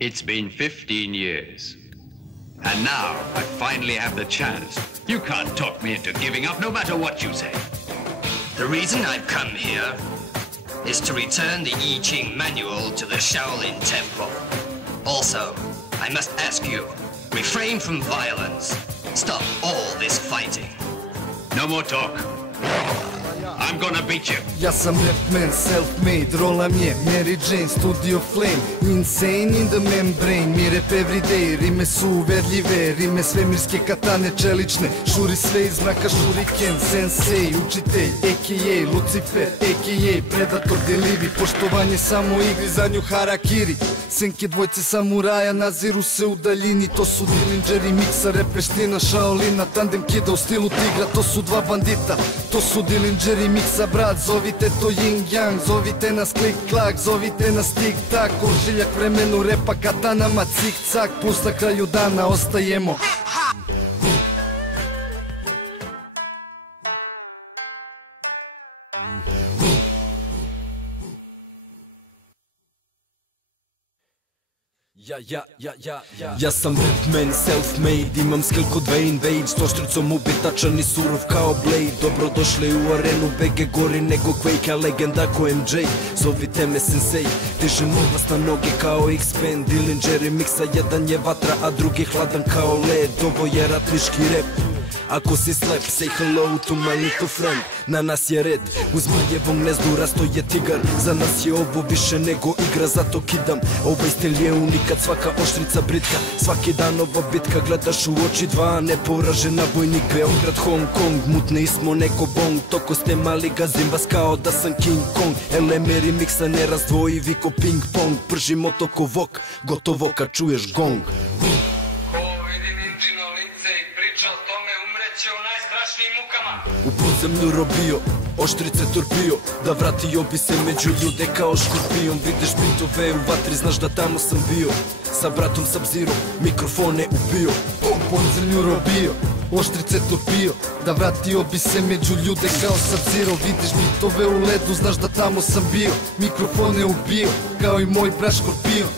It's been 15 years. And now I finally have the chance. You can't talk me into giving up, no matter what you say. The reason I've come here is to return the I Ching manual to the Shaolin Temple. Also, I must ask you, refrain from violence. Stop all this fighting. No more talk. I'm gonna beat you. Ja sam rap man, self-made, rola mi je Mary Jane, Studio Flame. Insane in the membrane, mi rap everyday. Rime su uverljive, rime svemirske katane čelične. Šuri sve iz mraka, šuriken, sensei, učitelj, a.k.a. Lucifer, a.k.a. Predator, delivi. Poštovanje samo igri, za nju harakiri. Senke dvojce samuraja naziru se u daljini. To su Dillinger i Miksa, rap veština Shaolina. Tandem kida u stilu tigra, to su dva bandita. To su Dillinger i Miksa, brat, zovite to yin yang. Zovite nas klik klak, zovite nas tik tak. Ožiljak vremenu repa katanama cik cak. Plus na kraju dana ostajemo Ja sam rapman, self-made, imam skill kod Wayne Wade. S oštricom ubitačan i surov kao Blade. Dobrodošli u arenu, BG gori nego Quake, a legenda ko MJ. Zovite me sensei, dižem od vas na noge kao X-Pen. Dillinger i Miksa, jedan je vatra, a drugi hladan kao led. Ovo je ratnički rap. Ako si slep, say hello to my little friend. Na nas je red, uz Zmajevom gnezdu rastoje tigar. Za nas je ovo više nego igra, zato kidam. Ovaj stil je unikat, svaka oštrica britka. Svaki dan ova bitka, gledaš u oči dva neporažena vojnik. Beograd, Hong Kong, mutni smo neko bong. Toko ste mali, gazim vas kao da sam King Kong. LMR i Miksa nerazdvojivi ko ping pong. Pržimo toko vok, gotovo kad čuješ gong. U podzemlju robio, oštrice torpio. Da vratio bi se među ljude kao škorpion. Vidiš bitove u vatri, znaš da tamo sam bio. Sa bratom Sub-Zero, mikrofone ubio. U podzemlju robio, oštrice torpio. Da vratio bi se među ljude kao Sub-Zero. Vidiš bitove u ledu, znaš da tamo sam bio. Mikrofone ubio, kao i moj brat Škorpion.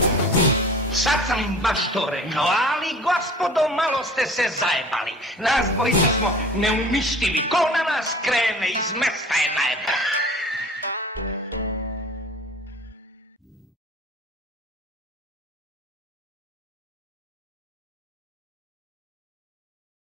Sad sam baš to rekao, ali gospodo, malo ste se zajebali. Nas dvojica smo neumištivi, ko na nas krene, iz mesta je najbolje.